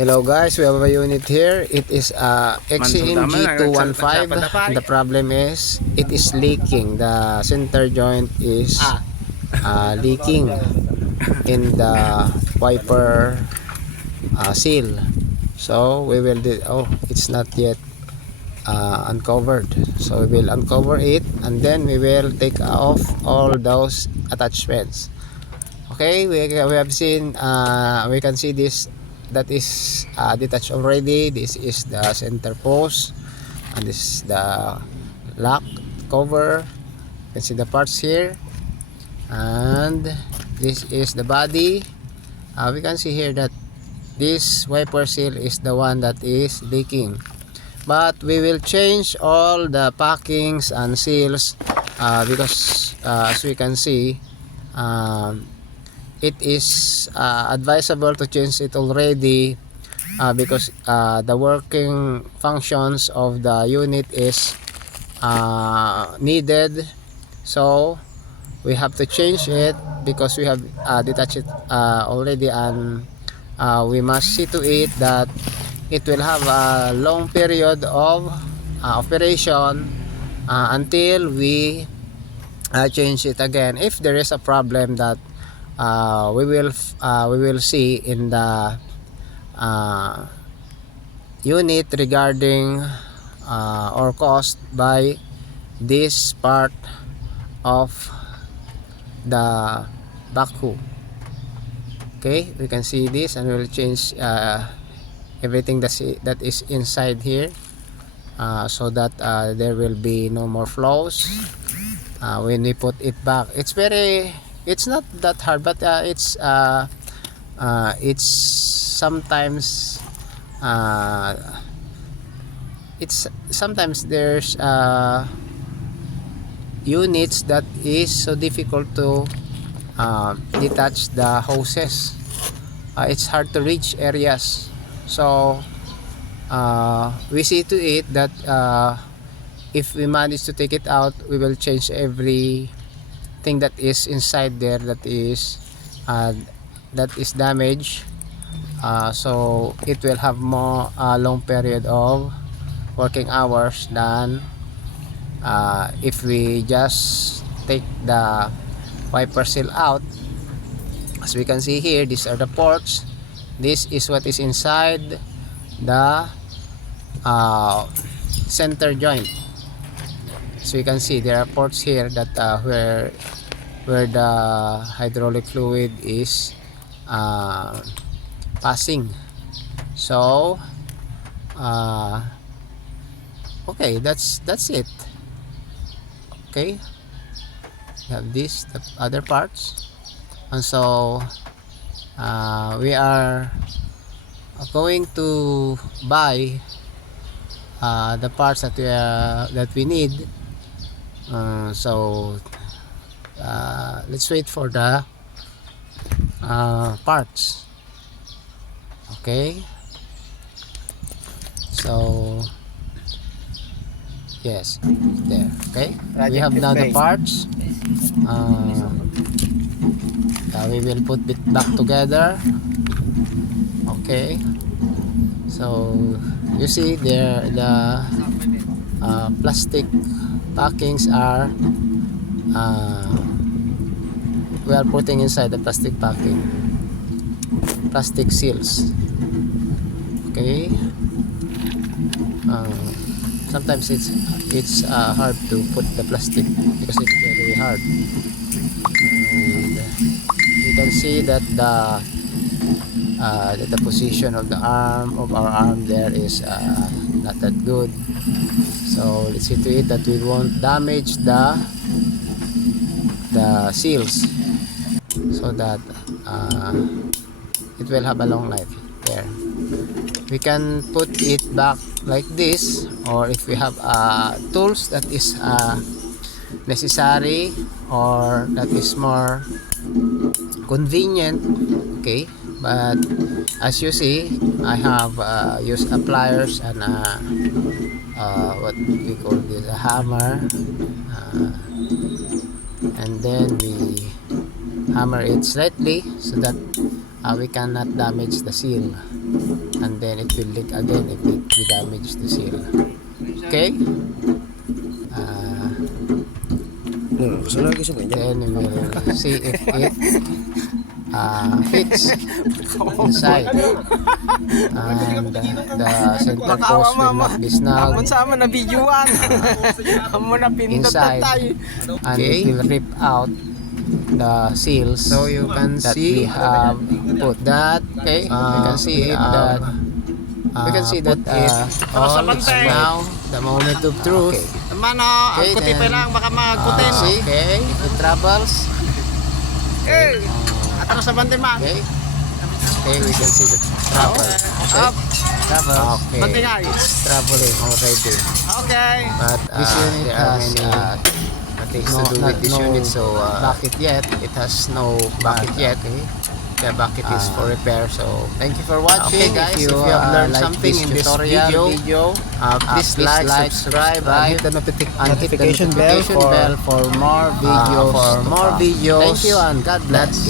Hello guys, we have a unit here. It is a XCMG215. The problem is it is leaking. The center joint is leaking in the wiper seal. So we will it's not yet uncovered. So we will uncover it and then we will take off all those attachments. Okay, we have seen we can see this that is detached already. This is the center post and this is the lock cover. You can see the parts here, and this is the body. We can see here that this wiper seal is the one that is leaking, but we will change all the packings and seals because as we can see, it is advisable to change it already because the working functions of the unit is needed. So we have to change it because we have detached it already, and we must see to it that it will have a long period of operation until we change it again. If there is a problem that we will see in the unit regarding or caused by this part of the backhoe. Okay, we can see this, and we will change everything that is inside here so that there will be no more flows when we put it back. It's not that hard, but it's sometimes there's units that is so difficult to detach the hoses. It's hard to reach areas, so we see to it that if we manage to take it out, we will change everything that is inside there that is damaged, so it will have more long period of working hours than if we just take the wiper seal out. As we can see here, these are the ports. This is what is inside the center joint. So you can see there are ports here that where the hydraulic fluid is passing. So okay, that's it. Okay, we have this, the other parts, and so we are going to buy the parts that we need. So let's wait for the parts. Okay, so yes, there. Okay, we have now the parts. We will put it back together. Okay, so you see there the plastic packings are we are putting inside the plastic packing, plastic seals. Okay, sometimes it's hard to put the plastic because it's very hard, and you can see that the position of our arm there is not that good. So let's see to it that we won't damage the seals, so that it will have a long life. There, we can put it back like this, or if we have tools that is necessary or that is more convenient. Okay, but as you see, I have used pliers and what we call this, a hammer, and then we hammer it slightly so that we cannot damage the seal, and then it will leak again if we damage the seal. Okay, then we will see if it fits inside, and the center post will not be snug inside, and it will rip out the seals. So you can that see we have put that. Okay, you can see it that we can see that all is now the moment of truth. Okay, then see if it travels. Okay, okay, we can see the travel. Okay, travel. Okay, it's traveling already. But this unit has things to do with this unit, so bucket yet. It has no bucket yet. Okay. The bucket is for repair. So thank you for watching, guys. If you have learned something in this video, please like, subscribe, and hit the notification bell for more videos. Thank you, and God bless.